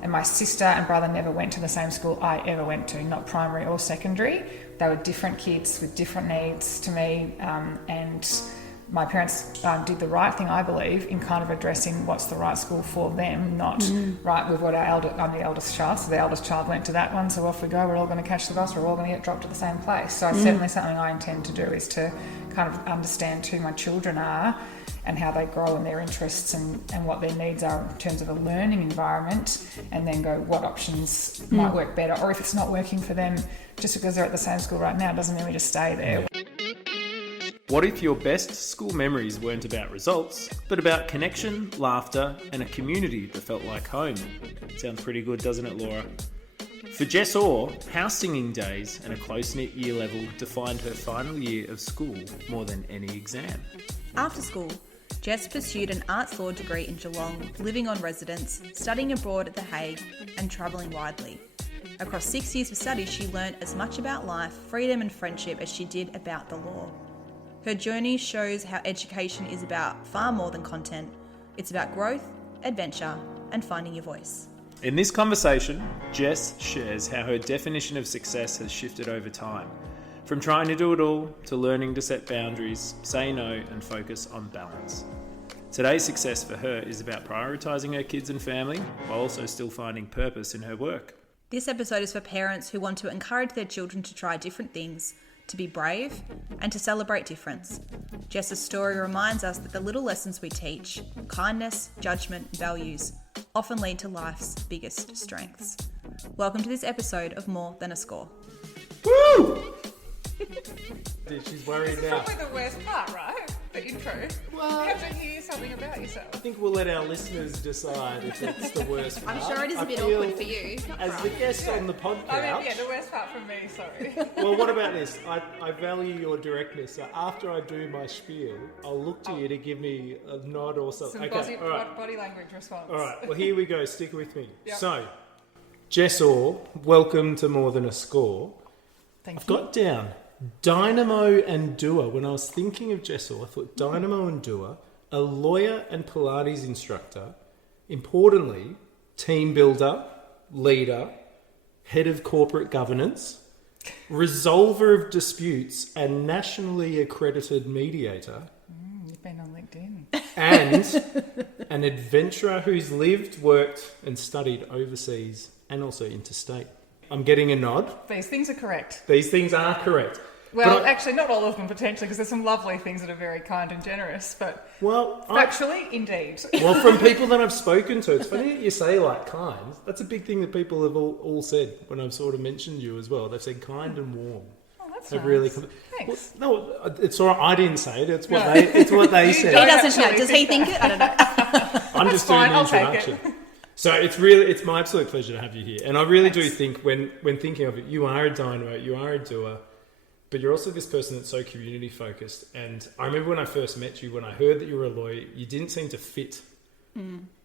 And my sister and brother never went to the same school I ever went to, not primary or secondary. They were different kids with different needs to me, and my parents did the right thing, I believe, in kind of addressing what's the right school for them, not, right, we've got I'm the eldest child, so the eldest child went to that one, so off we go, we're all going to catch the bus, we're all going to get dropped at the same place. So it's certainly something I intend to do, is to kind of understand who my children are and how they grow and their interests and what their needs are in terms of a learning environment, and then go what options might work better, or if it's not working for them, just because they're at the same school right now doesn't mean we just stay there. What if your best school memories weren't about results, but about connection, laughter, and a community that felt like home? Sounds pretty good, doesn't it, Laura? For Jess Orr, house singing days and a close-knit year level defined her final year of school more than any exam. After school, Jess pursued an arts law degree in Geelong, living on residence, studying abroad at The Hague, and travelling widely. Across 6 years of study, she learned as much about life, freedom and friendship as she did about the law. Her journey shows how education is about far more than content. It's about growth, adventure, and finding your voice. In this conversation, Jess shares how her definition of success has shifted over time, from trying to do it all to learning to set boundaries, say no, and focus on balance. Today's success for her is about prioritising her kids and family while also still finding purpose in her work. This episode is for parents who want to encourage their children to try different things, to be brave, and to celebrate difference. Jess's story reminds us that the little lessons we teach, kindness, judgment, values, often lead to life's biggest strengths. Welcome to this episode of More Than a Score. Woo! She's worried This is now. probably the worst part, right? The intro. Well, You have to hear something about yourself. I think we'll let our listeners decide if it's the worst part. I'm sure it is a bit feel, awkward for you. As the guest on the podcast. I mean, yeah, the worst part for me, sorry. Well, what about this? I value your directness. So after I do my spiel, I'll look to you to give me a nod or something. Some all right. body language response. All right. Well, here we go. Stick with me. Yep. So, Jess Orr, welcome to More Than a Score. Thank I've you. got down Dynamo and Doer. When I was thinking of Jess Orr, I thought Dynamo and Doer, a lawyer and Pilates instructor, importantly, team builder, leader, head of corporate governance, resolver of disputes, and nationally accredited mediator. You've been on LinkedIn. And an adventurer who's lived, worked, and studied overseas and also interstate. I'm getting a nod. These things are correct. These things are correct. Well, But I- actually, not all of them potentially, because there's some lovely things that are very kind and generous, but Well, factually, indeed. well, from people that I've spoken to, it's funny that you say like kind. That's a big thing that people have all said when I've sort of mentioned you as well. They've said kind and warm. Oh, that's They've nice. really. Thanks. Well, no, it's all right. I didn't say it. It's what No. it's what they You said. He don't doesn't know. actually Does he think it? I don't know. I'm just fine, doing the I'll take introduction. So it's my absolute pleasure to have you here. And I really do think when thinking of it, you are a dynamo, you are a doer, but you're also this person that's so community focused. And I remember when I first met you, when I heard that you were a lawyer, you didn't seem to fit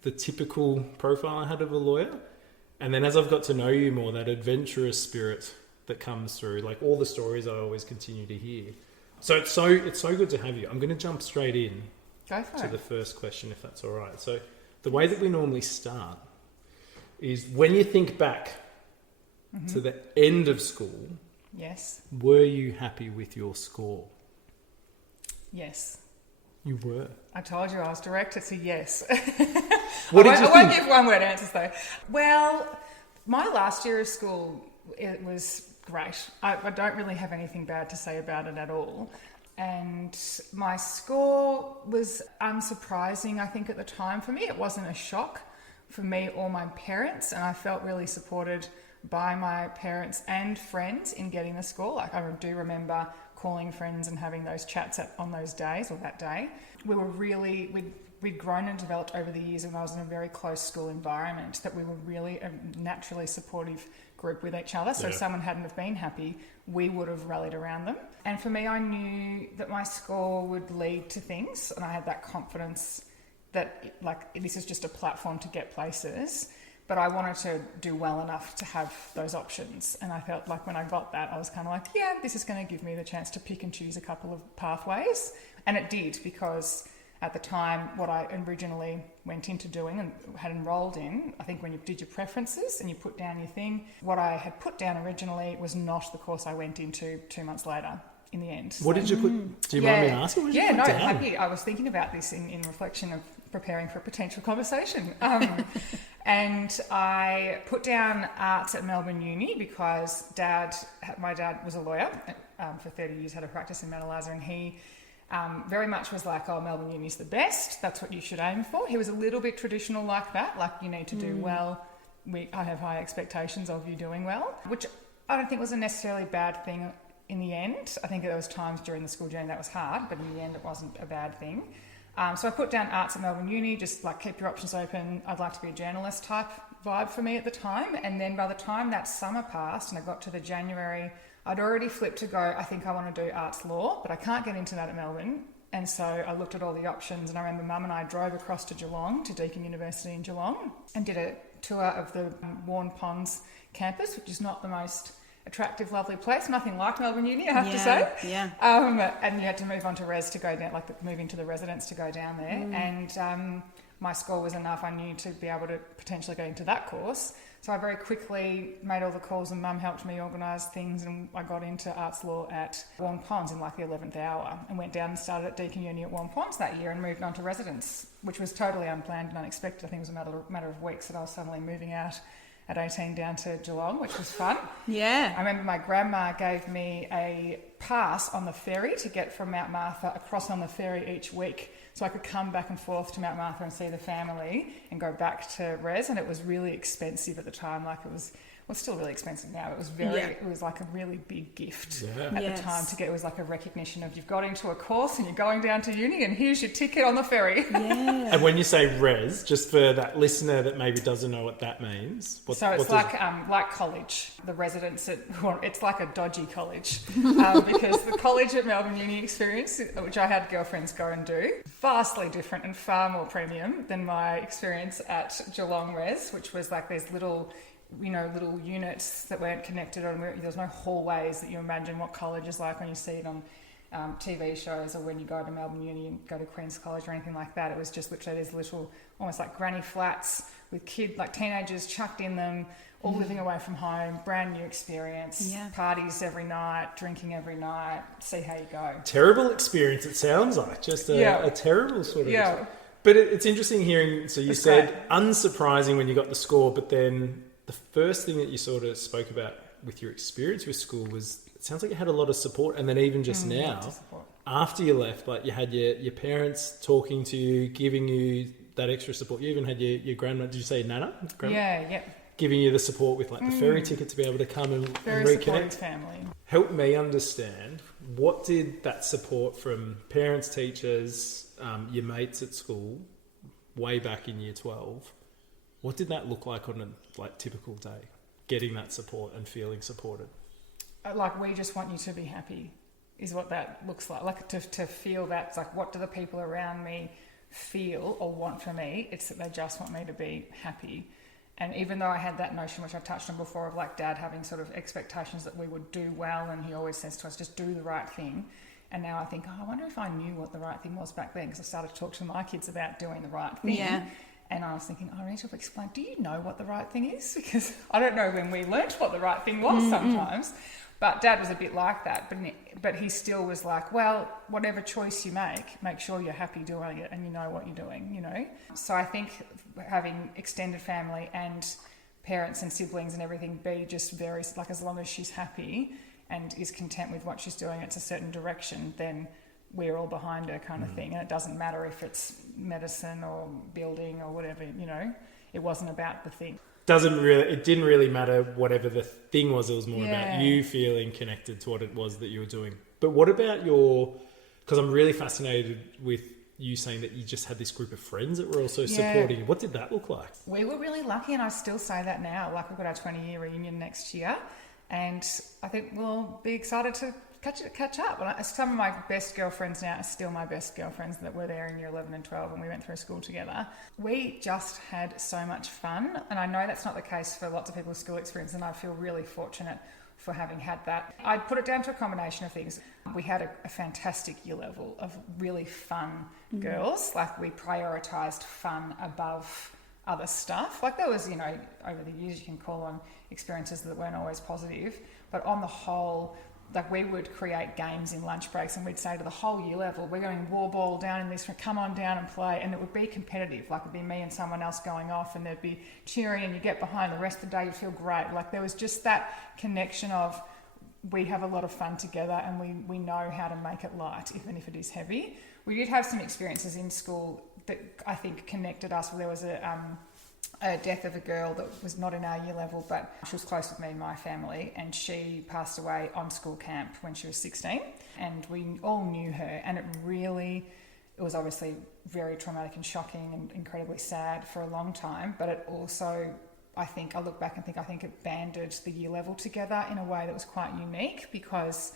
the typical profile I had of a lawyer. And then as I've got to know you more, that adventurous spirit that comes through, like all the stories I always continue to hear. So it's so good to have you. I'm going to jump straight in Go for to it. the first question, if that's all right. So the way that we normally start is when you think back to the end of school, Yes. were you happy with your score? Yes. You were. I told you I was direct. It's a yes. What I did you won't think? give one-word answers, though. Well, my last year of school, it was great. I don't really have anything bad to say about it at all. And my score was unsurprising, I think, at the time. For me, it wasn't a shock for me or my parents, and I felt really supported by my parents and friends in getting the score. Like, I do remember calling friends and having those chats on those days, or that day. We were really, we'd grown and developed over the years, and I was in a very close school environment, that we were really a naturally supportive group with each other. So if someone hadn't have been happy, we would have rallied around them. And for me, I knew that my score would lead to things, and I had that confidence that, like, this is just a platform to get places. But I wanted to do well enough to have those options. And I felt like when I got that, I was kind of like, yeah, this is going to give me the chance to pick and choose a couple of pathways. And it did, because at the time what I originally went into doing and had enrolled in. I think when you did your preferences and you put down your thing, what I had put down originally was not the course I went into 2 months later in the end. What did you put? Do you mind me asking? What did you put down? Happy. I was thinking about this in reflection of preparing for a potential conversation. And I put down arts at Melbourne Uni because my dad was a lawyer for 30 years, had a practice in Mount Eliza, and he very much was like, oh, Melbourne Uni's the best. That's what you should aim for. He was a little bit traditional like that, like you need to do well. I have high expectations of you doing well, which I don't think was a necessarily bad thing in the end. I think there was times during the school journey that was hard, but in the end it wasn't a bad thing. So I put down arts at Melbourne Uni, just like keep your options open. I'd like to be a journalist type vibe for me at the time. And then by the time that summer passed and I got to the January, I'd already flipped to go, I think I want to do arts law, but I can't get into that at Melbourne. And so I looked at all the options, and I remember Mum and I drove across to Geelong, to Deakin University in Geelong, and did a tour of the Warren Ponds campus, which is not the most attractive, lovely place. Nothing like Melbourne Uni, I have to say. Yeah. And you had to move on to res to go down, move into the residence to go down there. And my score was enough, I knew, to be able to potentially go into that course. So I very quickly made all the calls, and Mum helped me organise things, and I got into arts law at Warren Ponds in like the 11th hour, and went down and started at Deakin Uni at Warren Ponds that year and moved on to residence, which was totally unplanned and unexpected. I think it was a matter of weeks that I was suddenly moving out at 18 down to Geelong, which was fun. Yeah. I remember my grandma gave me a pass on the ferry to get from Mount Martha across on the ferry each week, so I could come back and forth to Mount Martha and see the family and go back to res. And it was really expensive at the time. Like it's still really expensive now. It was it was like a really big gift at the time to get. It was like a recognition of you've got into a course and you're going down to uni, and here's your ticket on the ferry. Yeah. And when you say res, just for that listener that maybe doesn't know what that means. It's like college. The residence it's like a dodgy college because the college at Melbourne Uni experience, which I had girlfriends go and do, vastly different and far more premium than my experience at Geelong Res, which was like these little units that weren't connected, or there was no hallways that you imagine what college is like when you see it on TV shows, or when you go to Melbourne Uni and go to Queen's College or anything like that. It was just literally these little, almost like granny flats with teenagers chucked in them, all living away from home, brand new experience, parties every night, drinking every night, see how you go. Terrible experience, it sounds like. Just a terrible sort of... Yeah. But it's interesting hearing, so you said great. Unsurprising when you got the score, but then the first thing that you sort of spoke about with your experience with school was, it sounds like you had a lot of support. And then even just now, after you left, like you had your parents talking to you, giving you that extra support. You even had your grandma, did you say Nana? Grandma? Yeah. Giving you the support with like the ferry ticket to be able to come and Very reconnect. supportive family. Help me understand, what did that support from parents, teachers, your mates at school, way back in year 12, what did that look like on a typical day? Getting that support and feeling supported. Like, we just want you to be happy is what that looks like. Like to feel that, it's like, what do the people around me feel or want from me? It's that they just want me to be happy. And even though I had that notion, which I've touched on before, of like Dad having sort of expectations that we would do well, and he always says to us, just do the right thing. And now I think, I wonder if I knew what the right thing was back then, because I started to talk to my kids about doing the right thing. Yeah. And I was thinking, I need to explain, do you know what the right thing is? Because I don't know when we learnt what the right thing was sometimes. But Dad was a bit like that. But he still was like, well, whatever choice you make sure you're happy doing it and you know what you're doing, you know. So I think having extended family and parents and siblings and everything be just very, like, as long as she's happy and is content with what she's doing, it's a certain direction, then we're all behind her kind of thing. And it doesn't matter if it's medicine or building or whatever, you know. It wasn't about the thing. It didn't really matter whatever the thing was. It was more about you feeling connected to what it was that you were doing. But what about because I'm really fascinated with you saying that you just had this group of friends that were also supporting you. What did that look like? We were really lucky, and I still say that now. Like, we've got our 20-year reunion next year, and I think we'll be excited to catch up. And some of my best girlfriends now are still my best girlfriends that were there in year 11 and 12 when we went through school together. We just had so much fun, and I know that's not the case for lots of people's school experience, and I feel really fortunate for having had that. I'd put it down to a combination of things. We had a fantastic year level of really fun girls. Like, we prioritised fun above other stuff. Like, there was, over the years you can call on experiences that weren't always positive, but on the whole, like, we would create games in lunch breaks and we'd say to the whole year level, we're going war ball down in this, come on down and play. And it would be competitive. Like, it'd be me and someone else going off and there'd be cheering and you get behind the rest of the day, you'd feel great. Like, there was just that connection of, we have a lot of fun together and we know how to make it light, even if it is heavy. We did have some experiences in school that I think connected us. There was a death of a girl that was not in our year level, but she was close with me and my family, and she passed away on school camp when she was 16, and we all knew her, and it was obviously very traumatic and shocking and incredibly sad for a long time, but it also, I look back and think it banded the year level together in a way that was quite unique, because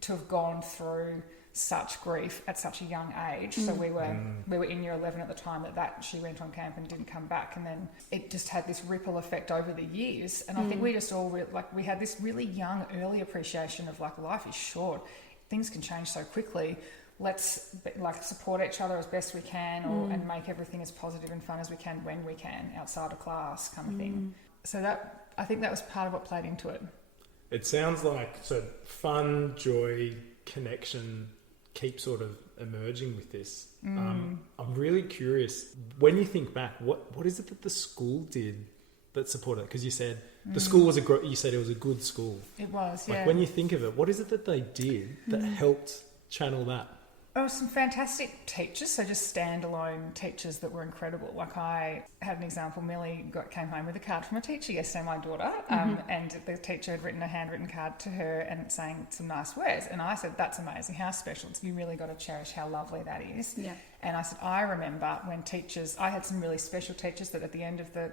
to have gone through such grief at such a young age. So we were in year 11 at the time that she went on camp and didn't come back, and then it just had this ripple effect over the years. And I think we just all we had this really young, early appreciation of, like, life is short, things can change so quickly. Let's support each other as best we can, and make everything as positive and fun as we can when we can, outside of class, kind of thing. So I think that was part of what played into it. It sounds like fun, joy, connection keep sort of emerging with this. I'm really curious, when you think back, what is it that the school did that supported it? Because you said the school was you said it was a good school. It was, yeah. Like, when you think of it, what is it that they did that helped channel that? Oh, some fantastic teachers, so just standalone teachers that were incredible. Like, I had an example, Millie came home with a card from a teacher yesterday, my daughter, and the teacher had written a handwritten card to her and saying some nice words. And I said, that's amazing, how special. You really got to cherish how lovely that is. Yeah. And I said, I remember when I had some really special teachers that at the end of the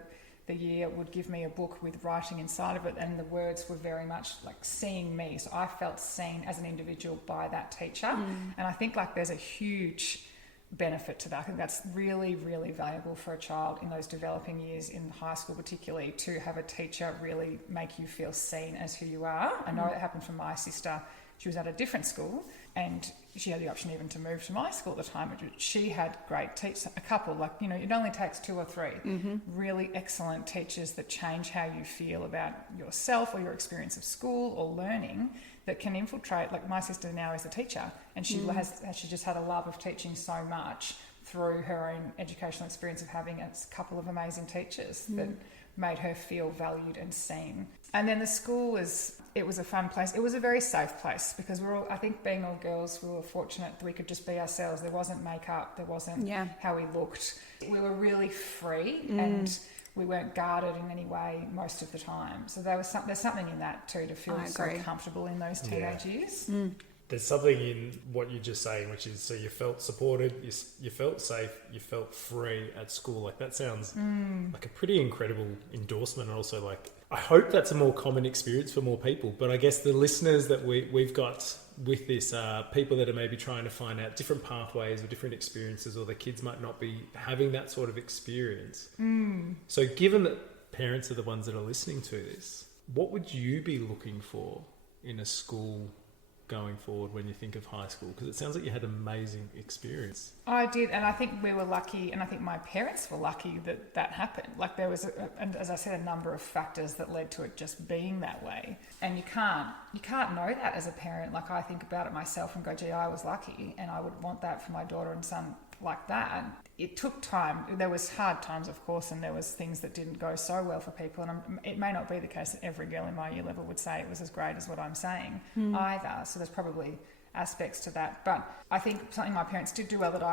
year would give me a book with writing inside of it, and the words were very much like seeing me. So I felt seen as an individual by that teacher. And I think, like, there's a huge benefit to that. I think that's really, really valuable for a child in those developing years, in high school particularly, to have a teacher really make you feel seen as who you are. I know it happened for my sister. She was at a different school, and she had the option even to move to my school at the time. She had great teachers, a couple, it only takes 2 or 3 really excellent teachers that change how you feel about yourself or your experience of school or learning, that can infiltrate. Like, my sister now is a teacher, and she just had a love of teaching so much through her own educational experience of having a couple of amazing teachers that made her feel valued and seen. And then the school was a fun place. It was a very safe place, because I think being all girls, we were fortunate that we could just be ourselves. There wasn't makeup, there wasn't how we looked. We were really free, and we weren't guarded in any way most of the time. So there's something in that too, to feel so comfortable in those teenage years. There's something in what you're just saying, which is, so you felt supported, you felt safe, you felt free at school. Like, that sounds like a pretty incredible endorsement. And also, like, I hope that's a more common experience for more people. But I guess the listeners that we've got with this are people that are maybe trying to find out different pathways or different experiences, or the kids might not be having that sort of experience. So given that parents are the ones that are listening to this, what would you be looking for in a school going forward when you think of high school? Because it sounds like you had an amazing experience. I did, and I think we were lucky, and I think my parents were lucky that happened. Like, there was, and as I said, a number of factors that led to it just being that way. And you can't know that as a parent. Like, I think about it myself and go, gee, I was lucky, and I would want that for my daughter and son like that. It took time. There was hard times, of course, and there was things that didn't go so well for people. And it may not be the case that every girl in my year level would say it was as great as what I'm saying either. So there's probably aspects to that. But I think something my parents did do well that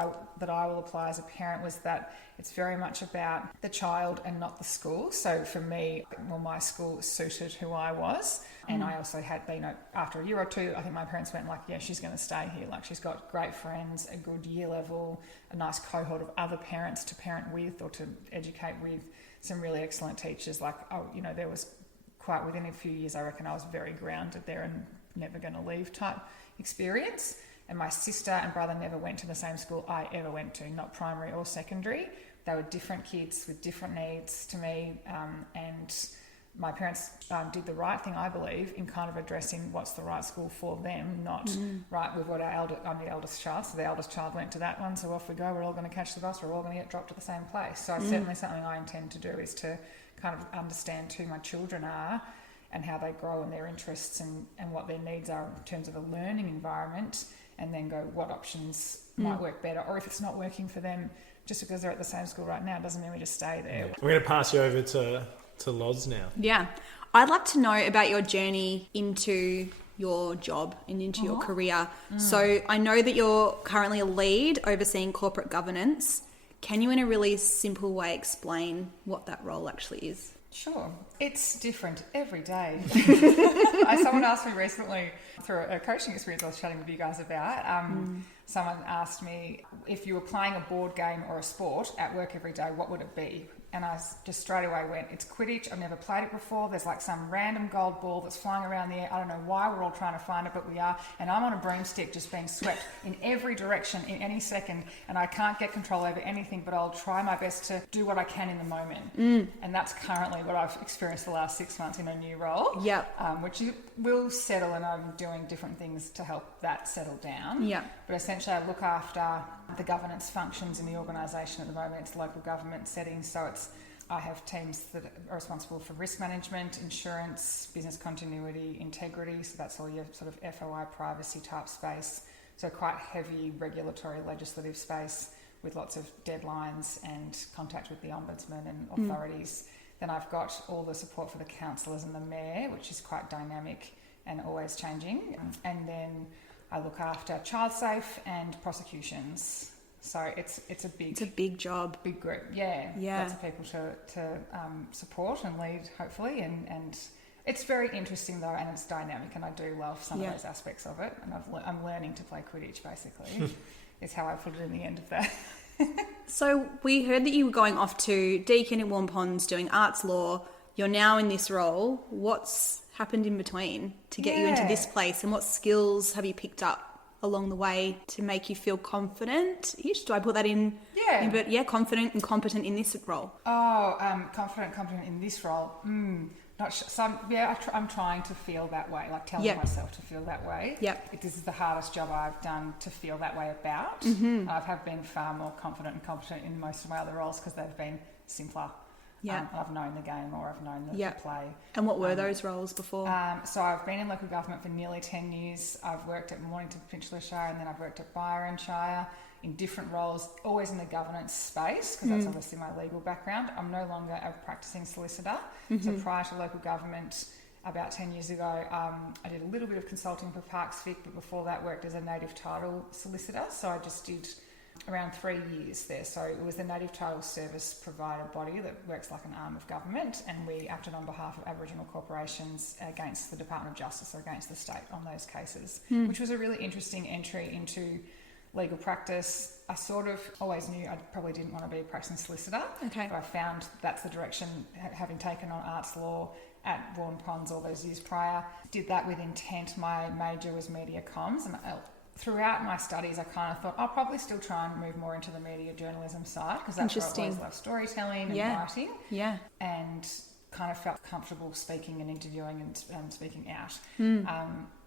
I will apply as a parent was that it's very much about the child and not the school. So for me, my school suited who I was. And I also had, after a year or two, I think my parents went like, yeah, she's going to stay here. Like, she's got great friends, a good year level, a nice cohort of other parents to parent with or to educate with, some really excellent teachers. Like, there was quite within a few years, I reckon I was very grounded there and never going to leave type experience. And my sister and brother never went to the same school I ever went to, not primary or secondary. They were different kids with different needs to me, and my parents did the right thing, I believe, in kind of addressing what's the right school for them, not, right, we've got I'm the eldest child, so the eldest child went to that one, so off we go, we're all going to catch the bus, we're all going to get dropped at the same place. So certainly something I intend to do is to kind of understand who my children are and how they grow and their interests and what their needs are in terms of a learning environment, and then go what options might work better, or if it's not working for them, just because they're at the same school right now doesn't mean we just stay there. We're going to pass you over to Loz now. Yeah. I'd like to know about your journey into your job and into your career. So I know that you're currently a lead overseeing corporate governance. Can you in a really simple way explain what that role actually is? Sure. It's different every day. Someone asked me recently, through a coaching experience I was chatting with you guys about, someone asked me, if you were playing a board game or a sport at work every day, what would it be? And I just straight away went, it's Quidditch. I've never played it before. There's like some random gold ball that's flying around the air. I don't know why we're all trying to find it, but we are. And I'm on a broomstick just being swept in every direction in any second. And I can't get control over anything, but I'll try my best to do what I can in the moment. And that's currently what I've experienced the last 6 months in a new role. Which will settle, and I'm doing different things to help that settle down. But essentially I look after the governance functions in the organisation at the moment. It's local government settings, so I have teams that are responsible for risk management, insurance, business continuity, integrity, so that's all your sort of FOI privacy type space, so quite heavy regulatory legislative space with lots of deadlines and contact with the Ombudsman and authorities. Then I've got all the support for the councillors and the mayor, which is quite dynamic and always changing, and then I look after child safe and prosecutions. So it's a big job, big group. Lots of people to support and lead, hopefully, and it's very interesting though, and it's dynamic, and I do love some of those aspects of it, and I'm learning to play Quidditch basically. Is how I put it in the end of that. So we heard that you were going off to Deakin in Warm Ponds doing arts law. You're now in this role. What's happened in between to get you into this place, and what skills have you picked up along the way to make you feel confident-ish? Do I put that in? But confident and competent in this role. Confident, competent in this role. Not sure. I'm trying to feel that way, like telling myself to feel that way. This is the hardest job I've done to feel that way about. I have been far more confident and competent in most of my other roles because they've been simpler. I've known the game, or I've known the play. And what were those roles before? So I've been in local government for nearly 10 years. I've worked at Mornington Peninsula Shire, and then I've worked at Byron Shire in different roles, always in the governance space, because that's obviously my legal background. I'm no longer a practicing solicitor. So prior to local government, about 10 years ago, I did a little bit of consulting for Parks Vic, but before that worked as a native title solicitor. So I just did around 3 years there. So it was the Native Title Service Provider body that works like an arm of government, and we acted on behalf of Aboriginal corporations against the Department of Justice or against the state on those cases, which was a really interesting entry into legal practice. I sort of always knew I probably didn't want to be a practicing solicitor, but I found that's the direction, having taken on arts law at Warm Ponds all those years prior. Did that with intent. My major was media comms, and throughout my studies, I kind of thought I'll probably still try and move more into the media journalism side, because that's where I always loved storytelling and writing. And kind of felt comfortable speaking and interviewing and speaking out.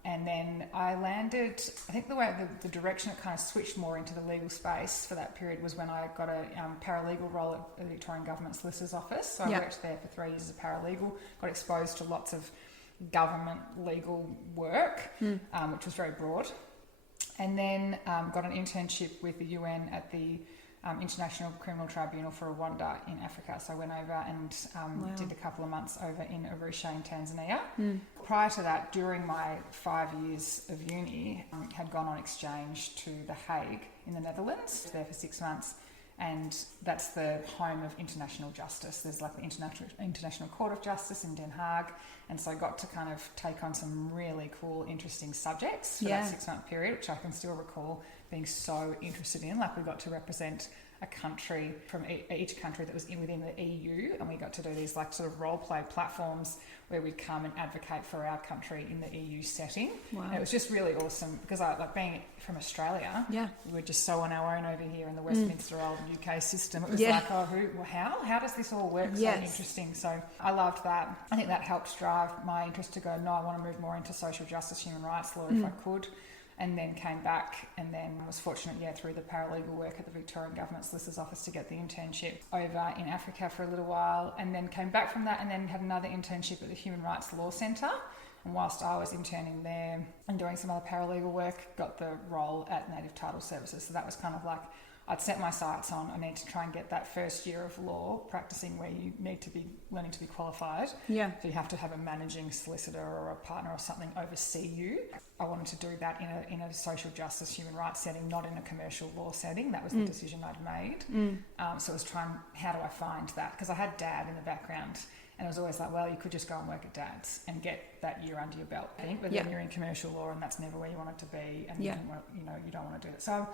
And then I landed, I think the direction it kind of switched more into the legal space for that period was when I got a paralegal role at the Victorian Government Solicitor's Office. So I worked there for 3 years as a paralegal, got exposed to lots of government legal work, which was very broad. And then got an internship with the UN at the International Criminal Tribunal for Rwanda in Africa. So I went over and did a couple of months over in Arusha in Tanzania. Prior to that, during my 5 years of uni, had gone on exchange to The Hague in the Netherlands, there for 6 months. And that's the home of international justice. There's like the International Court of Justice in Den Haag. And so I got to kind of take on some really cool, interesting subjects for that 6 month period, which I can still recall being so interested in. Like we got to represent a country from each country that was within the EU, and we got to do these like sort of role play platforms where we'd come and advocate for our country in the EU setting. Wow. And it was just really awesome because I like being from Australia. Yeah. We were just so on our own over here in the Westminster old UK system. It was Yeah. like, how does this all work? Yes. So interesting. So I loved that. I think that helped drive my interest to go, no, I want to move more into social justice, human rights law if I could. And then came back and then was fortunate, through the paralegal work at the Victorian Government Solicitor's Office to get the internship over in Africa for a little while, and then came back from that and then had another internship at the Human Rights Law Centre. And whilst I was interning there and doing some other paralegal work, got the role at Native Title Services. So that was kind of like, I'd set my sights on, I need to try and get that first year of law practicing where you need to be learning to be qualified. Yeah. So you have to have a managing solicitor or a partner or something oversee you. I wanted to do that in a social justice, human rights setting, not in a commercial law setting. That was the decision I'd made. So it was how do I find that? Because I had Dad in the background. And it was always like, well, you could just go and work at Dad's and get that year under your belt, I think. But then you're in commercial law and that's never where you want it to be. And you don't want to do that. So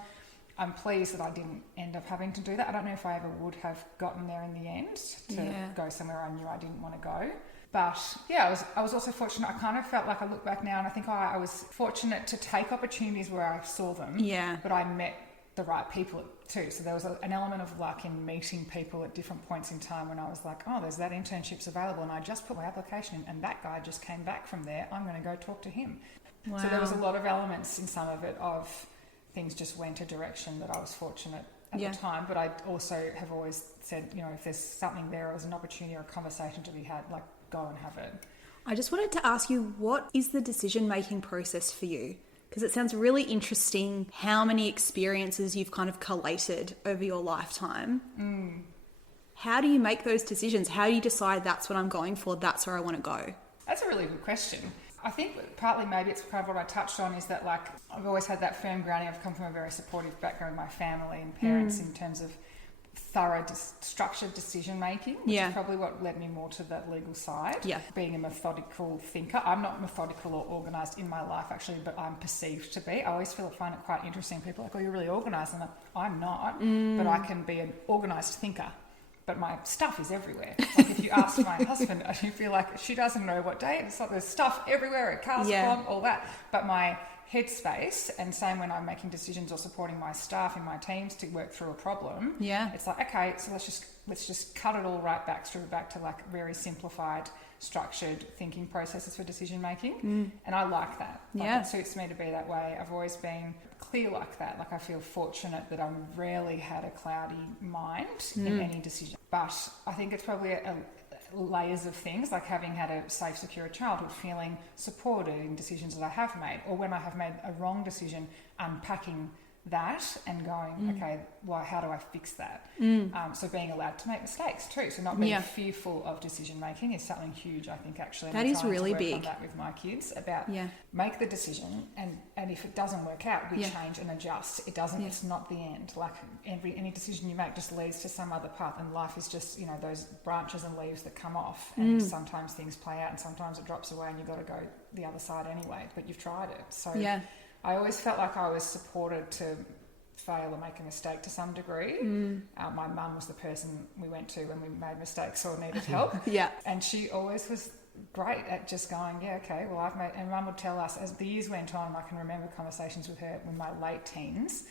I'm pleased that I didn't end up having to do that. I don't know if I ever would have gotten there in the end to go somewhere I knew I didn't want to go. But I was also fortunate. I kind of felt like I look back now and I think I was fortunate to take opportunities where I saw them. Yeah. But I met the right people too. So there was an element of luck in meeting people at different points in time when I was like, oh, there's that internship's available, and I just put my application in and that guy just came back from there. I'm going to go talk to him. Wow. So there was a lot of elements in some of it of things just went a direction that I was fortunate at the time. But I also have always said, if there's something there or there's an opportunity or a conversation to be had, like go and have it. I just wanted to ask you, what is the decision-making process for you? Because it sounds really interesting how many experiences you've kind of collated over your lifetime. How do you make those decisions? How do you decide that's what I'm going for, that's where I want to go? That's a really good question. I think partly maybe it's kind of what I touched on is that like I've always had that firm grounding. I've come from a very supportive background with my family and parents in terms of thorough, structured decision making, which is probably what led me more to that legal side. Yeah. Being a methodical thinker. I'm not methodical or organised in my life actually, but I'm perceived to be. I always find it quite interesting. People are like, oh, you're really organised. And I'm not, but I can be an organised thinker. But my stuff is everywhere. Like if you ask my husband, you feel like she doesn't know what day. It's like there's stuff everywhere, cars, all that. But my headspace, and same when I'm making decisions or supporting my staff in my teams to work through a problem. Yeah. It's like, okay, so let's just cut it all right back to like very simplified, structured thinking processes for decision making. And I like that. It suits me to be that way. I've always been clear like that. Like I feel fortunate that I've rarely had a cloudy mind in any decision. But I think it's probably layers of things, like having had a safe, secure childhood, feeling supported in decisions that I have made, or when I have made a wrong decision, unpacking that and going, okay, well, how do I fix that? So being allowed to make mistakes too. So not being fearful of decision making is something huge, I think, actually. That is really to work big. on that with my kids about make the decision, and if it doesn't work out, we change and adjust. It doesn't. It's not the end. Like any decision you make just leads to some other path, and life is just those branches and leaves that come off, and sometimes things play out, and sometimes it drops away, and you've got to go the other side anyway. But you've tried it, so I always felt like I was supported to fail or make a mistake to some degree. My mum was the person we went to when we made mistakes or needed help. And she always was great at just going, okay, well, I've made, and Mum would tell us as the years went on, I can remember conversations with her in my late teens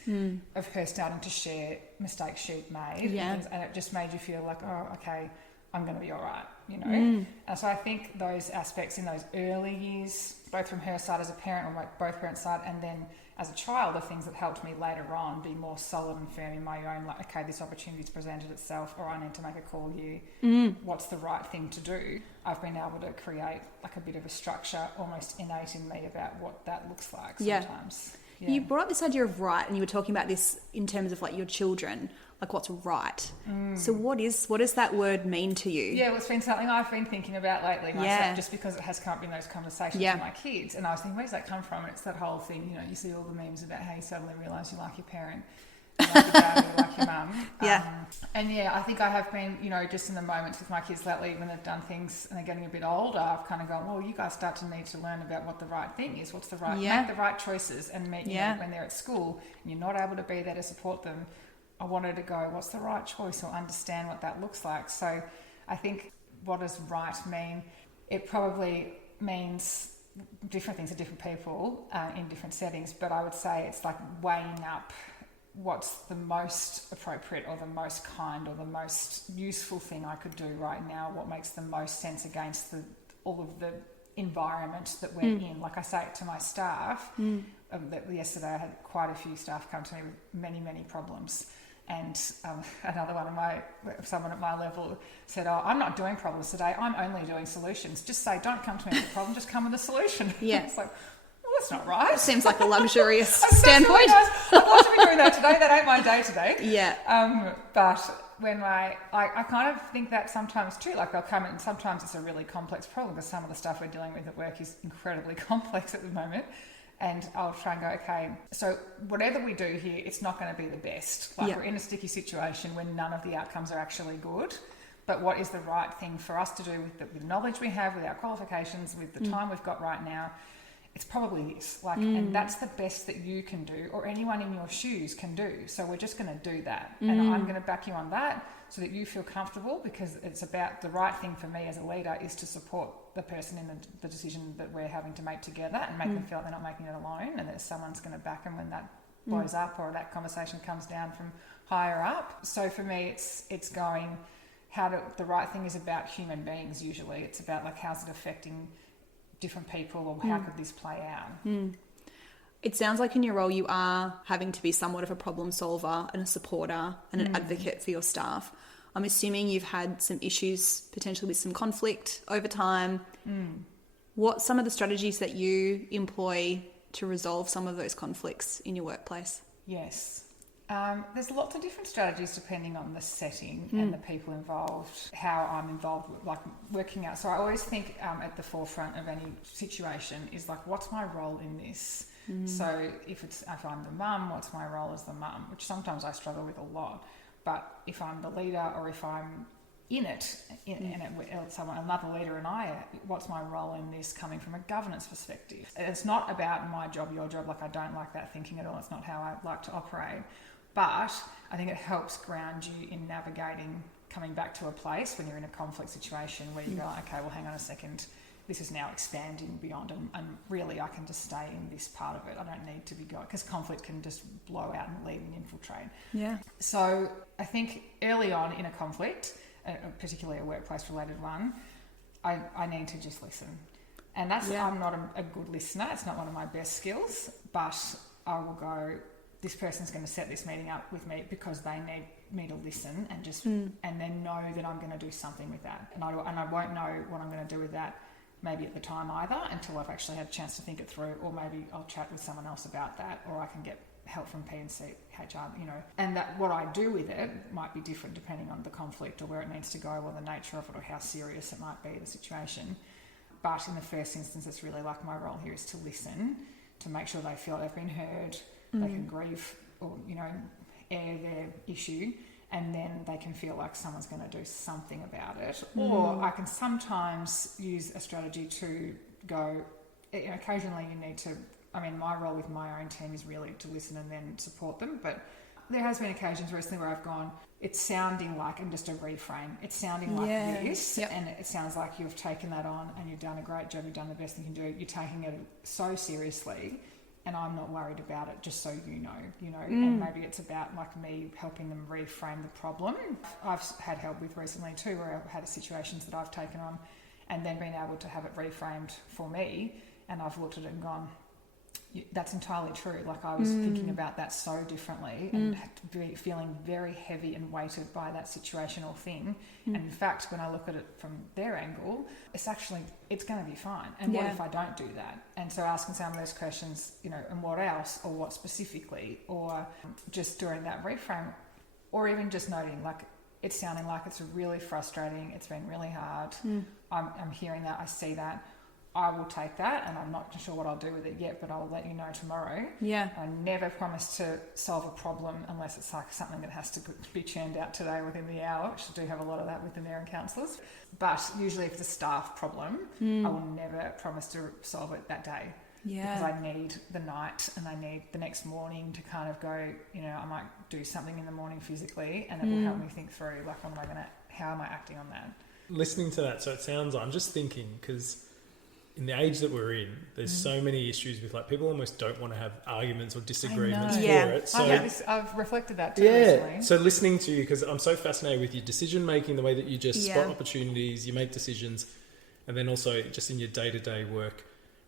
of her starting to share mistakes she'd made. And it just made you feel like, oh, okay, I'm going to be all right, And so I think those aspects in those early years, both from her side as a parent or both parents' side, and then as a child, are things that helped me later on be more solid and firm in my own, like, okay, this opportunity's presented itself, or I need to make a call here. What's the right thing to do? I've been able to create like a bit of a structure almost innate in me about what that looks like sometimes. You brought up this idea of right, and you were talking about this in terms of like your children, like what's right. So what does that word mean to you? Yeah, well, it's been something I've been thinking about lately myself, just because it has come up in those conversations with my kids. And I was thinking, where does that come from? And it's that whole thing, you see all the memes about how you suddenly realise you like your parent, you like your dad, you like your mum. I think I have been, just in the moments with my kids lately, when they've done things and they're getting a bit older, I've kind of gone, well, you guys start to need to learn about what the right thing is, what's the right, make the right choices, and when they're at school and you're not able to be there to support them, I wanted to go, what's the right choice, or understand what that looks like. So I think, what does right mean? It probably means different things to different people in different settings, but I would say it's like weighing up what's the most appropriate or the most kind or the most useful thing I could do right now, what makes the most sense against all of the environment that we're in. Like I say it to my staff, yesterday I had quite a few staff come to me with many, many problems. And another someone at my level said, oh, I'm not doing problems today, I'm only doing solutions. Just say, don't come to me with a problem, just come with a solution. Yeah. It's like, well, that's not right. Seems like a luxurious standpoint. standpoint. Really nice. I'd love to be doing that today. That ain't my day today. Yeah. But when I kind of think that sometimes too, like they'll come in, and sometimes it's a really complex problem because some of the stuff we're dealing with at work is incredibly complex at the moment. And I'll try and go, okay, so whatever we do here, it's not going to be the best. Like we're in a sticky situation when none of the outcomes are actually good. But what is the right thing for us to do with the knowledge we have, with our qualifications, with the time we've got right now? It's probably this. And that's the best that you can do, or anyone in your shoes can do. So we're just going to do that. And I'm going to back you on that so that you feel comfortable, because it's about the right thing for me as a leader is to support the person in the decision that we're having to make together, and make them feel like they're not making it alone, and that someone's going to back them when that blows up or that conversation comes down from higher up. So for me, it's going, the right thing is about human beings usually. It's about like, how's it affecting different people, or how could this play out? It sounds like in your role you are having to be somewhat of a problem solver and a supporter and an advocate for your staff. I'm assuming you've had some issues, potentially with some conflict over time. What some of the strategies that you employ to resolve some of those conflicts in your workplace? Yes. There's lots of different strategies depending on the setting and the people involved, how I'm involved with, like, working out. So I always think at the forefront of any situation is like, what's my role in this? So if I'm the mum, what's my role as the mum? Which sometimes I struggle with a lot. But if I'm the leader, or if I'm in it, another leader and what's my role in this coming from a governance perspective? It's not about my job, your job. Like, I don't like that thinking at all. It's not how I like to operate. But I think it helps ground you in navigating, coming back to a place when you're in a conflict situation where you go, okay, well, hang on a second, this is now expanding beyond, and really I can just stay in this part of it. I don't need to be going, because conflict can just blow out and leave and infiltrate. Yeah. So I think early on in a conflict, particularly a workplace-related one, I need to just listen. And that's, I'm not a good listener. It's not one of my best skills, but I will go, this person's going to set this meeting up with me because they need me to listen and just, and then know that I'm going to do something with that. And I won't know what I'm going to do with that maybe at the time either, until I've actually had a chance to think it through, or maybe I'll chat with someone else about that, or I can get help from P&C, HR, and that what I do with it might be different depending on the conflict or where it needs to go, or the nature of it, or how serious it might be, the situation. But in the first instance, it's really like, my role here is to listen, to make sure they feel they've been heard, they can grieve or, air their issue, and then they can feel like someone's going to do something about it. Or I can sometimes use a strategy to go, occasionally you need to, my role with my own team is really to listen and then support them, but there has been occasions recently where I've gone, it's sounding like, and just a reframe, it's sounding like this, and it sounds like you've taken that on and you've done a great job, you've done the best you can do, you're taking it so seriously, and I'm not worried about it, just so you know, and maybe it's about like me helping them reframe the problem. I've had help with recently too, where I've had situations that I've taken on and then been able to have it reframed for me, and I've looked at it and gone, that's entirely true. Like, I was thinking about that so differently and feeling very heavy and weighted by that situation or thing. And in fact, when I look at it from their angle, it's going to be fine. And what if I don't do that? And so asking some of those questions, and what else, or what specifically, or just doing that reframe, or even just noting, like, it's sounding like it's really frustrating. It's been really hard. I'm hearing that. I see that. I will take that, and I'm not sure what I'll do with it yet, but I'll let you know tomorrow. Yeah. I never promise to solve a problem unless it's like something that has to be churned out today within the hour, which I do have a lot of that with the mayor and councillors. But usually if it's a staff problem, I will never promise to solve it that day. Yeah. Because I need the night and I need the next morning to kind of go, I might do something in the morning physically, and it will help me think through, like, how am I acting on that? Listening to that, so it sounds, I'm just thinking, because in the age that we're in, there's so many issues with, like, people almost don't want to have arguments or disagreements for it. So I've reflected that too recently. So listening to you, because I'm so fascinated with your decision making, the way that you just spot opportunities, you make decisions, and then also just in your day-to-day work,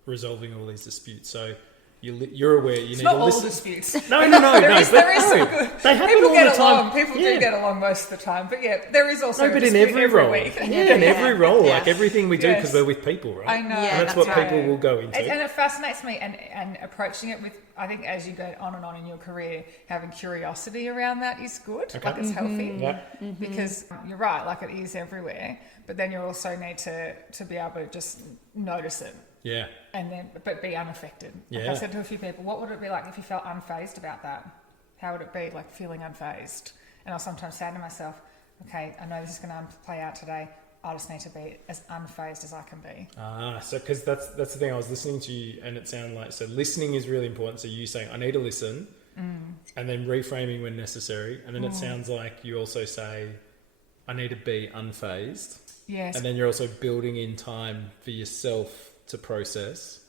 resolving all these disputes. So you're aware you need to listen. Not all disputes. No. There is some good. They happen People all get the time. along. People do get along most of the time. But there is also but a in dispute every role, week. in every role, like everything we do, because we're with people, right? I know. And that's what people will go into. And it fascinates me, and approaching it with, I think, as you go on and on in your career, having curiosity around that is good. Okay. Like, it's healthy. Yeah. Because you're right, like, it is everywhere. But then you also need to be able to just notice it. Yeah. And then, but be unaffected. Like, I said to a few people, what would it be like if you felt unfazed about that? How would it be, like, feeling unfazed? And I'll sometimes say to myself, okay, I know this is going to play out today. I just need to be as unfazed as I can be. So because that's the thing, I was listening to you, and it sounded like, so listening is really important. So you saying, I need to listen, and then reframing when necessary. And then it sounds like you also say, I need to be unfazed. Yes. And then you're also building in time for yourself to process.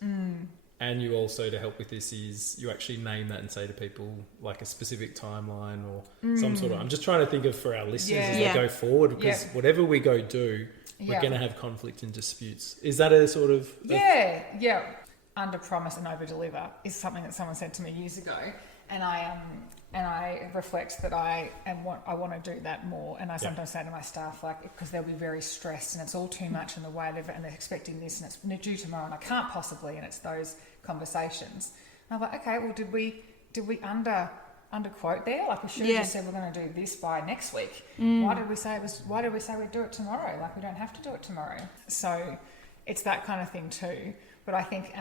And you also, to help with this, is you actually name that and say to people, like, a specific timeline or some sort of, I'm just trying to think of for our listeners as they go forward, because whatever we go do, we're going to have conflict and disputes. Is that a sort of... Under promise and over deliver is something that someone said to me years ago. And I reflect that I want to do that more. And I sometimes say to my staff, like, because they'll be very stressed and it's all too much in the way and they're expecting this and it's due tomorrow and I can't possibly, and it's those conversations. And I'm like, okay, well, did we underquote there? Like, we should have just said we're going to do this by next week. Why did we say we'd do it tomorrow? Like, we don't have to do it tomorrow. So it's that kind of thing too. But I think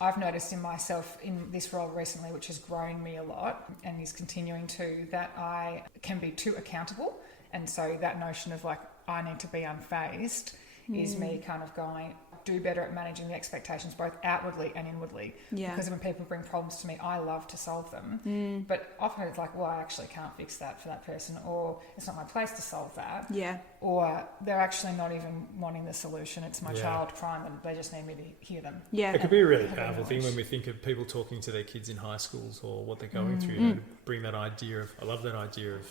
I've noticed in myself in this role recently, which has grown me a lot and is continuing to, that I can be too accountable. And so that notion of, like, I need to be unfazed is me kind of going, do better at managing the expectations, both outwardly and inwardly. Because when people bring problems to me, I love to solve them. But often it's like, well, I actually can't fix that for that person, or it's not my place to solve that. Or they're actually not even wanting the solution. It's my child crying and they just need me to hear them. It could be a really powerful thing when we think of people talking to their kids in high schools or what they're going through, to bring that idea of, I love that idea of,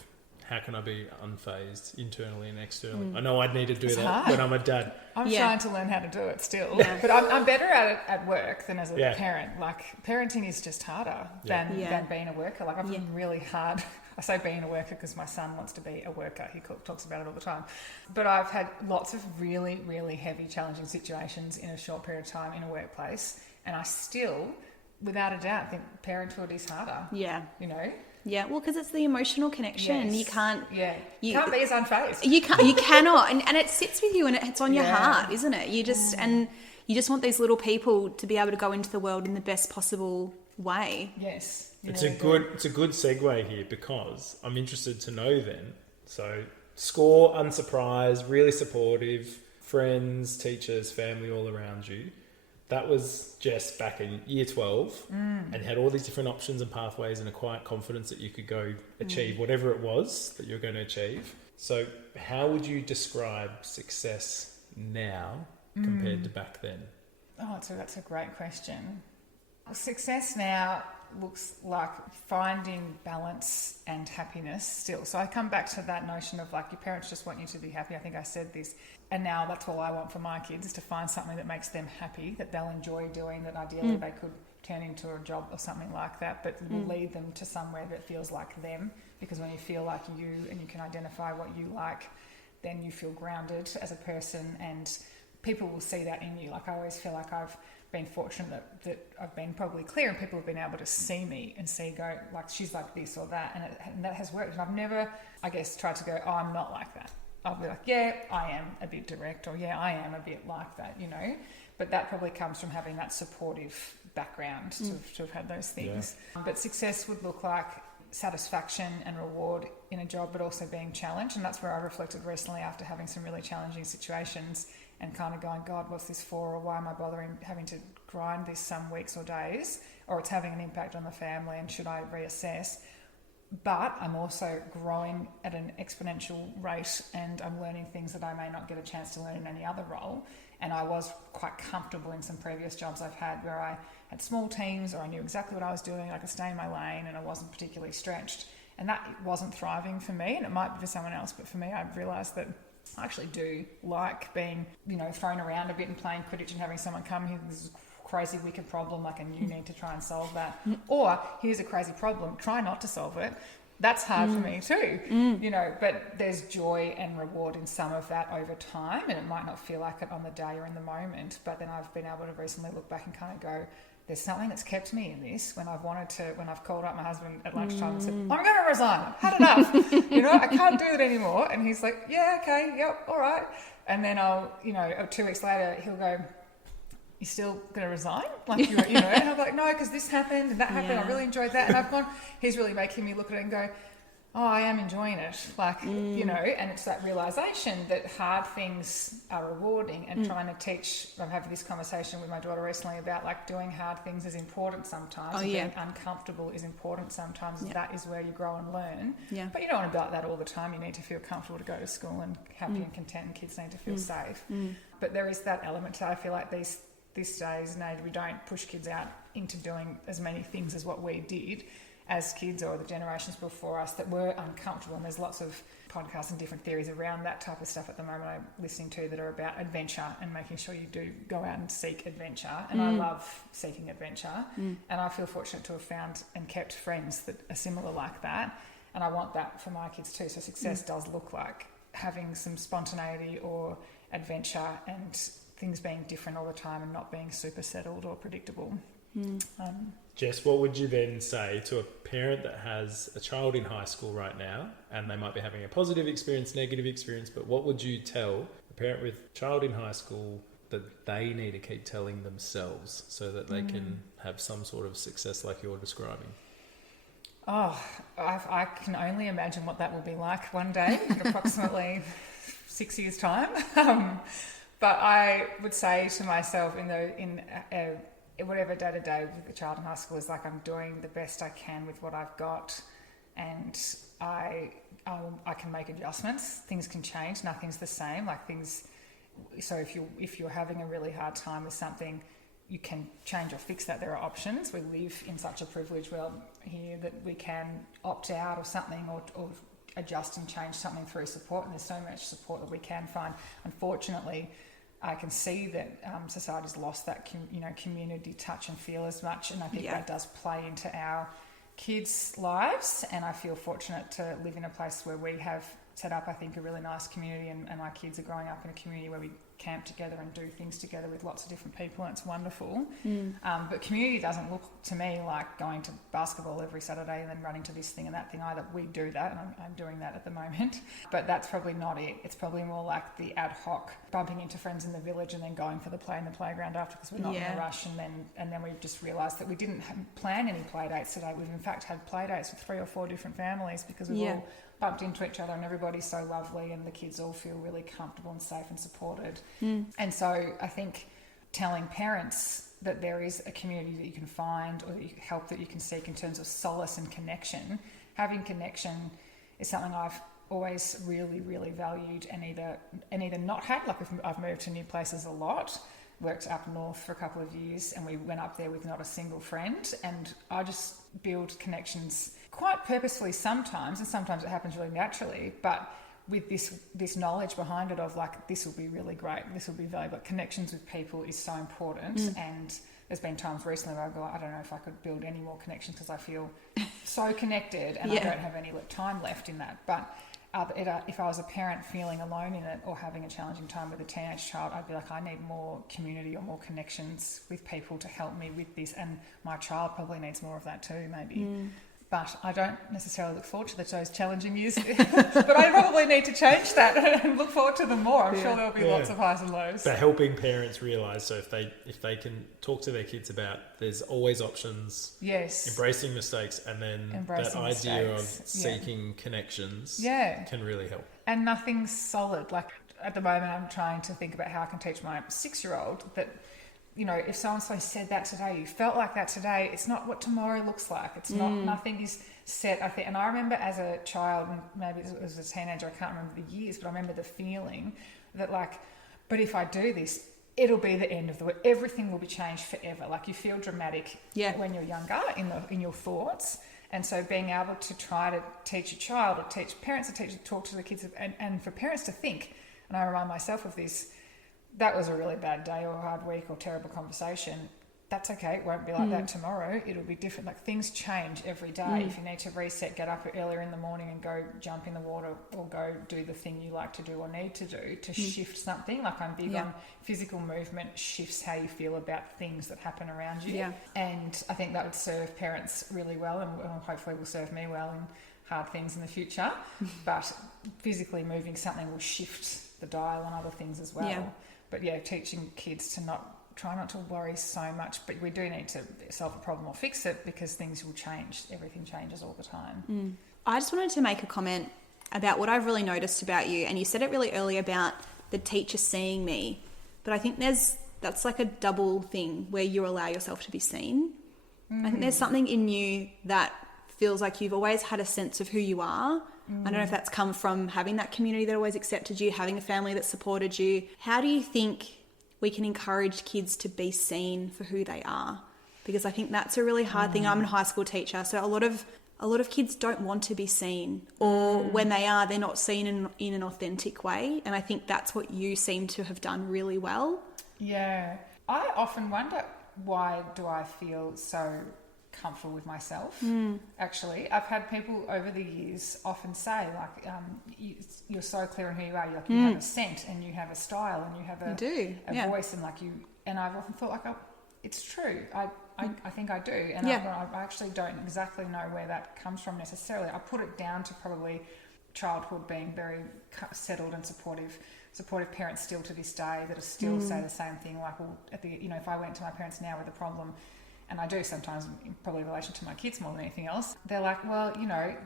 how can I be unfazed internally and externally? I know I'd need to do that when I'm a dad. I'm trying to learn how to do it still. But I'm better at it at work than as a parent. Like, parenting is just harder than being a worker. Like, I've been really hard. I say being a worker because my son wants to be a worker. He talks about it all the time. But I've had lots of really, really heavy, challenging situations in a short period of time in a workplace. And I still, without a doubt, think parenthood is harder. You know? Yeah, well, because it's the emotional connection. You can't... You can't be as unfazed. You cannot. And it sits with you and it's on your heart, isn't it? You just... And you just want these little people to be able to go into the world in the best possible way. Yes. It's a good segue here, because I'm interested to know then. So, score, unsurprised, really supportive, friends, teachers, family all around you. That was Jess back in year 12 and had all these different options and pathways and a quiet confidence that you could go achieve whatever it was that you're going to achieve. So how would you describe success now compared to back then? Oh, that's a great question. Success now looks like finding balance and happiness still. So I come back to that notion of, like, your parents just want you to be happy. I think I said this. And now that's all I want for my kids, is to find something that makes them happy, that they'll enjoy doing, that ideally they could turn into a job or something like that, but will lead them to somewhere that feels like them. Because when you feel like you and you can identify what you like, then you feel grounded as a person and people will see that in you. Like, I always feel like I've been fortunate that I've been probably clear and people have been able to see me and go, like, she's like this or that, and that has worked. And I've never, I guess, tried to go, oh, I'm not like that. I'll be like, yeah, I am a bit direct, or yeah, I am a bit like that, you know. But that probably comes from having that supportive background to have had those things. But success would look like satisfaction and reward in a job, but also being challenged. And that's where I reflected recently after having some really challenging situations and kind of going, God, what's this for? Or why am I bothering having to grind this some weeks or days? Or it's having an impact on the family, and should I reassess? But I'm also growing at an exponential rate, and I'm learning things that I may not get a chance to learn in any other role. And I was quite comfortable in some previous jobs I've had where I had small teams, or I knew exactly what I was doing, I could stay in my lane, and I wasn't particularly stretched. And that wasn't thriving for me, and it might be for someone else, but for me, I've realised that I actually do like being, thrown around a bit and playing Quidditch and having someone come here, this is a crazy, wicked problem, and you need to try and solve that. Or, here's a crazy problem, try not to solve it. That's hard for me too, but there's joy and reward in some of that over time, and it might not feel like it on the day or in the moment, but then I've been able to recently look back and kind of go, there's something that's kept me in this when I've called up my husband at lunchtime and said, I'm going to resign, I've had enough, I can't do it anymore. And he's like, yeah, okay, yep, all right. And then I'll, 2 weeks later, he'll go, you're still going to resign? And I'm like, no, because this happened and that happened. I really enjoyed that. And I've gone, he's really making me look at it and go, oh, I am enjoying it. And it's that realization that hard things are rewarding, and trying to teach. I'm having this conversation with my daughter recently about doing hard things is important sometimes. Being uncomfortable is important sometimes. Yeah. That is where you grow and learn. Yeah. But you don't want to be like that all the time. You need to feel comfortable to go to school and happy and content, and kids need to feel safe. But there is that element to, I feel like this days and age, we don't push kids out into doing as many things as what we did as kids, or the generations before us that were uncomfortable. And there's lots of podcasts and different theories around that type of stuff at the moment I'm listening to that are about adventure and making sure you do go out and seek adventure. And I love seeking adventure. And I feel fortunate to have found and kept friends that are similar like that. And I want that for my kids too. So success does look like having some spontaneity or adventure, and things being different all the time and not being super settled or predictable. Jess, what would you then say to a parent that has a child in high school right now, and they might be having a positive experience, negative experience, but what would you tell a parent with a child in high school that they need to keep telling themselves so that they can have some sort of success like you're describing? Oh, I can only imagine what that will be like one day, in approximately 6 years' time. But I would say to myself, in whatever day to day with the child in high school, is I'm doing the best I can with what I've got, and I can make adjustments. Things can change. Nothing's the same. So if you're having a really hard time with something, you can change or fix that. There are options. We live in such a privileged world here that we can opt out or something, or adjust and change something through support. And there's so much support that we can find. Unfortunately, I can see that society's lost that community touch and feel as much, and I think that does play into our kids' lives. And I feel fortunate to live in a place where we have set up, I think, a really nice community, and my kids are growing up in a community where we camp together and do things together with lots of different people, and it's wonderful. But community doesn't look to me like going to basketball every Saturday and then running to this thing and that thing either. We do that, and I'm doing that at the moment, but that's probably not it. It's probably more like the ad hoc bumping into friends in the village and then going for the play in the playground after, because we're not in a rush, and then we've just realised that we didn't plan any play dates today. We've in fact had play dates with 3 or 4 different families, because we've all bumped into each other, and everybody's so lovely, and the kids all feel really comfortable and safe and supported. And so I think telling parents that there is a community that you can find, or help that you can seek in terms of solace and connection. Having connection is something I've always really, really valued, and either not had. I've moved to new places a lot, worked up north for a couple of years, and we went up there with not a single friend, and I just build connections quite purposefully sometimes, and sometimes it happens really naturally, but with this knowledge behind it of this will be really great, this will be valuable. Connections with people is so important. And there's been times recently where I go, I don't know if I could build any more connections, because I feel so connected, and I don't have any time left in that. But if I was a parent feeling alone in it, or having a challenging time with a teenage child, I'd be like, I need more community or more connections with people to help me with this, and my child probably needs more of that too, maybe. But I don't necessarily look forward to those challenging years. But I probably need to change that and look forward to them more. I'm sure there'll be lots of highs and lows. But helping parents realise, so if they can talk to their kids about there's always options, embracing mistakes, and then that idea of seeking connections can really help. And nothing's solid. at the moment I'm trying to think about how I can teach my 6-year-old that, you know, if so-and-so said that today, you felt like that today, it's not what tomorrow looks like. It's not, nothing is set, I think. And I remember as a child, and maybe as a teenager, I can't remember the years, but I remember the feeling that like, but if I do this, it'll be the end of the world. Everything will be changed forever. Like you feel dramatic when you're younger in your thoughts. And so being able to try to teach a child or teach parents to talk to the kids and for parents to think, and I remind myself of this, that was a really bad day or a hard week or terrible conversation. That's okay. It won't be like that tomorrow. It'll be different. Like things change every day. If you need to reset, get up earlier in the morning and go jump in the water or go do the thing you like to do or need to do to shift something. Like I'm big on physical movement shifts how you feel about things that happen around you. Yeah. And I think that would serve parents really well and hopefully will serve me well in hard things in the future. But physically moving something will shift the dial on other things as well. Yeah. But yeah, teaching kids to try not to worry so much, but we do need to solve a problem or fix it because things will change. Everything changes all the time. I just wanted to make a comment about what I've really noticed about you, and you said it really early about the teacher seeing me, but I think that's like a double thing where you allow yourself to be seen. I think there's something in you that feels like you've always had a sense of who you are. I don't know if that's come from having that community that always accepted you, having a family that supported you. How do you think we can encourage kids to be seen for who they are? Because I think that's a really hard thing. I'm a high school teacher, so a lot of kids don't want to be seen, or when they are, they're not seen in an authentic way. And I think that's what you seem to have done really well. Yeah. I often wonder, why do I feel so comfortable with myself? Actually, I've had people over the years often say like, you're so clear on who you are. Like you have a scent and you have a style and you have a voice and like you. And I've often thought like, oh, it's true. I think I do, and I actually don't exactly know where that comes from necessarily. I put it down to probably childhood being very settled and supportive parents still to this day that are still say the same thing. Like, well, if I went to my parents now with a problem. And I do sometimes, probably in relation to my kids more than anything else. They're like, well,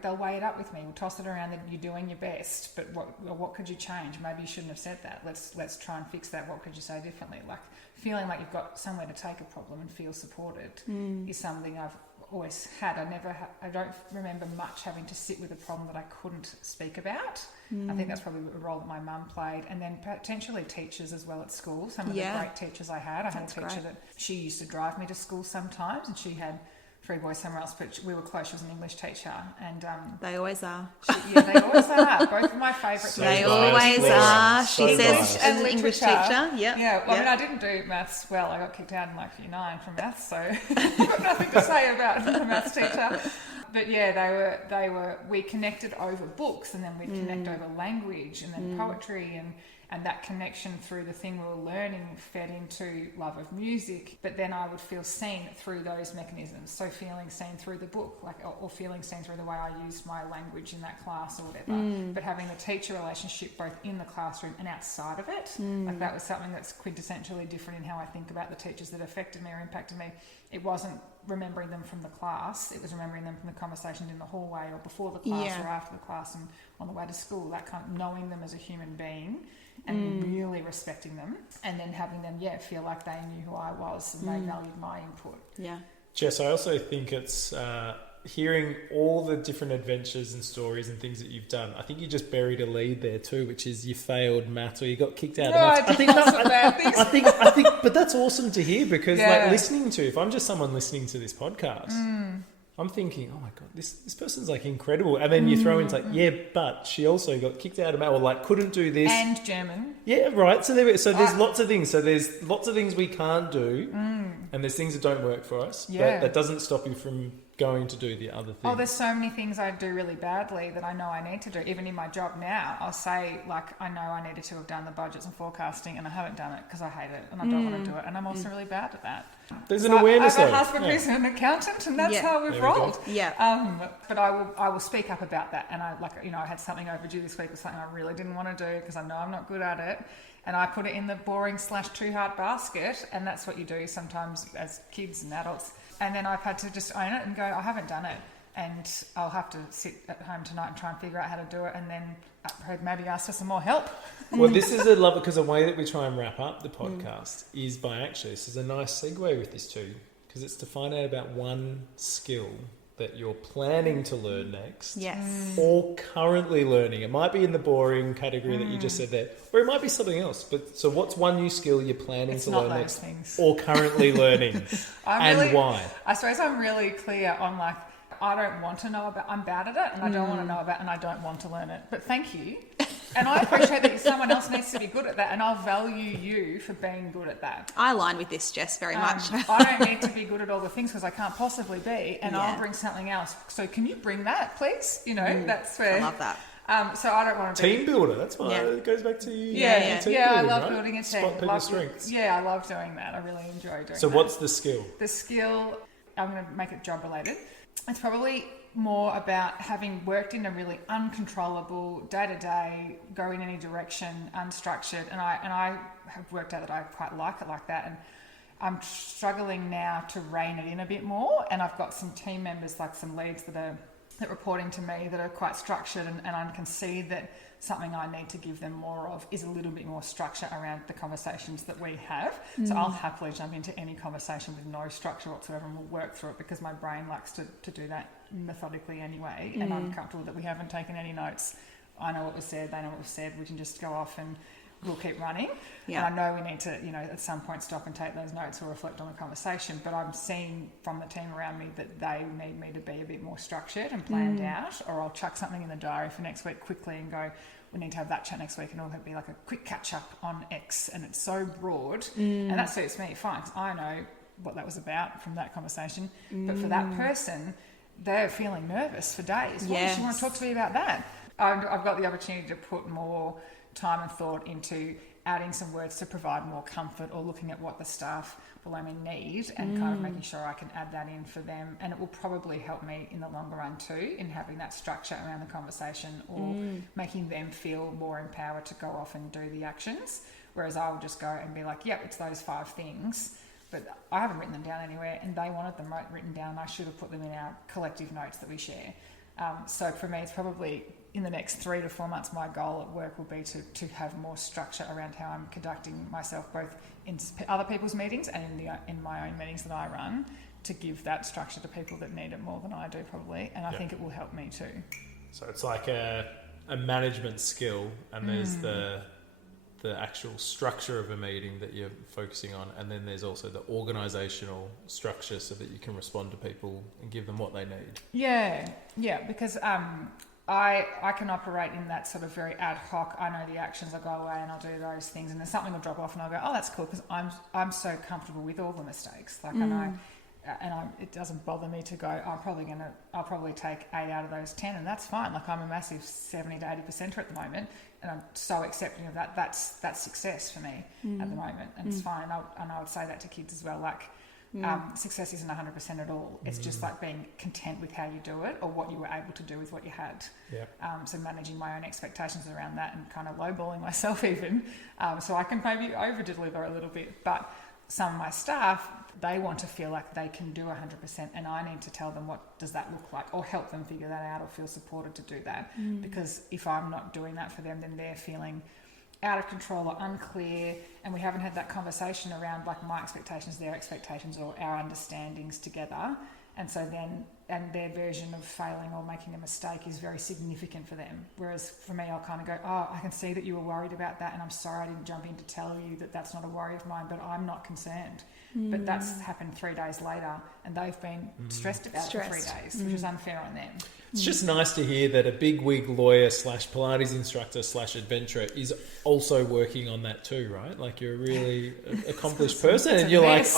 they'll weigh it up with me. We'll toss it around that you're doing your best, but what could you change? Maybe you shouldn't have said that. Let's try and fix that. What could you say differently? Like feeling like you've got somewhere to take a problem and feel supported is something I've always had. I don't remember much having to sit with a problem that I couldn't speak about. I think that's probably a role that my mum played, and then potentially teachers as well at school. Some of the great teachers I had. I had a teacher that she used to drive me to school sometimes, and she had 3 boys somewhere else, but we were close. She was an English teacher, and they always are. They always are. Both of my favourites. They always are. She says, as an English teacher. Yeah. Well, I mean, I didn't do maths well. I got kicked out in like year 9 from maths, so I've got nothing to say about the maths teacher. But yeah, they were. We connected over books, and then we'd connect over language, and then poetry, and that connection through the thing we were learning fed into love of music. But then I would feel seen through those mechanisms. So feeling seen through the book, or feeling seen through the way I used my language in that class or whatever. But having the teacher relationship both in the classroom and outside of it, like that was something that's quintessentially different in how I think about the teachers that affected me or impacted me. It wasn't remembering them from the class, it was remembering them from the conversations in the hallway or before the class or after the class and on the way to school, that kind of knowing them as a human being and really respecting them, and then having them feel like they knew who I was and they valued my input. Jess, I also think it's hearing all the different adventures and stories and things that you've done. I think you just buried a lead there too, which is you failed maths or you got kicked out of maths. I think, but that's awesome to hear because like listening to, if I'm just someone listening to this podcast, I'm thinking, oh my God, this person's like incredible. And then you throw in like, but she also got kicked out of maths or like couldn't do this. And German. Yeah, right. So there's lots of things. So there's lots of things we can't do and there's things that don't work for us. But that doesn't stop you from going to do the other thing. Oh, there's so many things I do really badly that I know I need to do. Even in my job now, I'll say, like, I know I needed to have done the budgets and forecasting and I haven't done it because I hate it and I don't want to do it. And I'm also really bad at that. There's an awareness I have a husband who's an accountant and that's how we've rolled. But I will speak up about that. And I had something overdue this week or something I really didn't want to do because I know I'm not good at it. And I put it in the boring / too hard basket. And that's what you do sometimes as kids and adults. And then I've had to just own it and go, I haven't done it. and I'll have to sit at home tonight and try and figure out how to do it, and then maybe ask for some more help. Well, this is a love, because the way that we try and wrap up the podcast is by actually, this is a nice segue with this too, because it's to find out about one skill that you're planning to learn next. Yes. Or currently learning. It might be in the boring category that you just said there, or it might be something else. But so what's one new skill you're planning to learn next? Things. Or currently learning? Why? I suppose I'm really clear on like, I don't want to know about, I'm bad at it, and I don't want to know about, and I don't want to learn it. But thank you. And I appreciate that someone else needs to be good at that, and I'll value you for being good at that. I align with this, Jess, very much. I don't need to be good at all the things because I can't possibly be, and I'll bring something else. So can you bring that, please? You know, that's where... I love that. So I don't want to be... Team builder, that's why it goes back to you. Yeah, team building, I love right? building a team. Spot people's strengths. Yeah, I love doing that. I really enjoy doing that. So what's the skill? The skill, I'm going to make it job related. It's probably more about having worked in a really uncontrollable day-to-day, go in any direction, unstructured, and I have worked out that I quite like it like that, and I'm struggling now to rein it in a bit more, and I've got some team members, like some leads that reporting to me that are quite structured, and I can see that something I need to give them more of is a little bit more structure around the conversations that we have. So I'll happily jump into any conversation with no structure whatsoever, and we'll work through it because my brain likes to do that methodically anyway, and I'm comfortable that we haven't taken any notes. I know what was said, they know what was said, we can just go off and we'll keep running. Yeah. And I know we need to, at some point stop and take those notes or reflect on the conversation, but I'm seeing from the team around me that they need me to be a bit more structured and planned out, or I'll chuck something in the diary for next week quickly and go, we need to have that chat next week, and it'll be like a quick catch up on X, and it's so broad, and that suits me fine because I know what that was about from that conversation. But for that person, they're feeling nervous for days. Why does she want to talk to me about that? I've got the opportunity to put more time and thought into adding some words to provide more comfort, or looking at what the staff below me need and kind of making sure I can add that in for them. And it will probably help me in the longer run too, in having that structure around the conversation, or making them feel more empowered to go off and do the actions. Whereas I'll just go and be like, yep, it's those 5 things, but I haven't written them down anywhere, and they wanted them written down. I should have put them in our collective notes that we share. So for me, it's probably in the next 3 to 4 months, my goal at work will be to have more structure around how I'm conducting myself, both in other people's meetings and in my own meetings that I run, to give that structure to people that need it more than I do probably. And I think it will help me too. So it's like a management skill, and there's the actual structure of a meeting that you're focusing on, and then there's also the organisational structure so that you can respond to people and give them what they need. Yeah, because I can operate in that sort of very ad hoc. I know the actions, I go away and I'll do those things, and then something will drop off and I'll go, oh, that's cool, because I'm so comfortable with all the mistakes. Like, it doesn't bother me to go, I'll probably take 8 out of those 10, and that's fine. Like, I'm a massive 70 to 80%er at the moment, and I'm so accepting of that. That's success for me at the moment, and it's fine. And I would say that to kids as well. Like, success isn't 100% at all. It's just like being content with how you do it, or what you were able to do with what you had. So managing my own expectations around that, and kind of lowballing myself even, so I can maybe over deliver a little bit. But some of my staff, they want to feel like they can do 100%, and I need to tell them what does that look like, or help them figure that out, or feel supported to do that. Because if I'm not doing that for them, then they're feeling out of control or unclear, and we haven't had that conversation around like my expectations, their expectations, or our understandings together. And so then, and their version of failing or making a mistake is very significant for them. Whereas for me, I'll kind of go, oh, I can see that you were worried about that, and I'm sorry I didn't jump in to tell you that that's not a worry of mine, but I'm not concerned. But that's happened 3 days later, and they've been stressed about it for 3 days, which is unfair on them. It's just nice to hear that a big wig lawyer / Pilates instructor / adventurer is also working on that too, right? Like, you're a really accomplished person, and you're mess.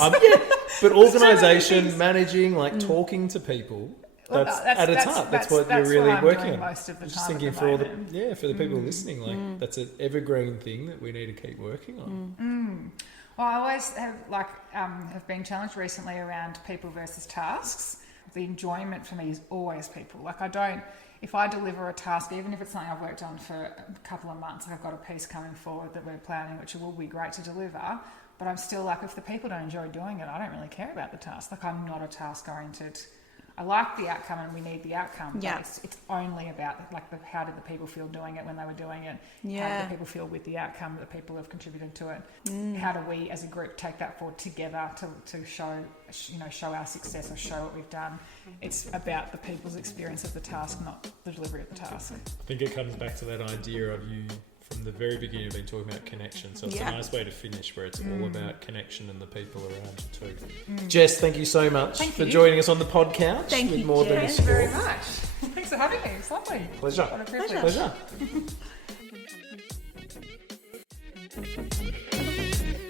but organisation, managing, like talking to people. That's at its heart. That's what you're really working on. Most of the just time thinking for for the people listening, like that's an evergreen thing that we need to keep working on. Well, I always have been challenged recently around people versus tasks. The enjoyment for me is always people. Like, if I deliver a task, even if it's something I've worked on for a couple of months, like I've got a piece coming forward that we're planning, which will be great to deliver, but I'm still like, if the people don't enjoy doing it, I don't really care about the task. Like, I'm not a task oriented. I like the outcome and we need the outcome. Yeah. But it's only about like how did the people feel doing it when they were doing it? How Yeah. did the people feel with the outcome that the people have contributed to it? How do we as a group take that forward together to show our success or show what we've done? It's about the people's experience of the task, not the delivery of the task. I think it comes back to that idea of you from the very beginning have been talking about connection. So it's a nice way to finish where it's all about connection and the people around you too. Jess, thank you so much for joining us on the podcast. Thank with you, More Than a Jess. Thank you very Score. much. Thanks for having me. It's lovely. Pleasure. What a privilege. Pleasure.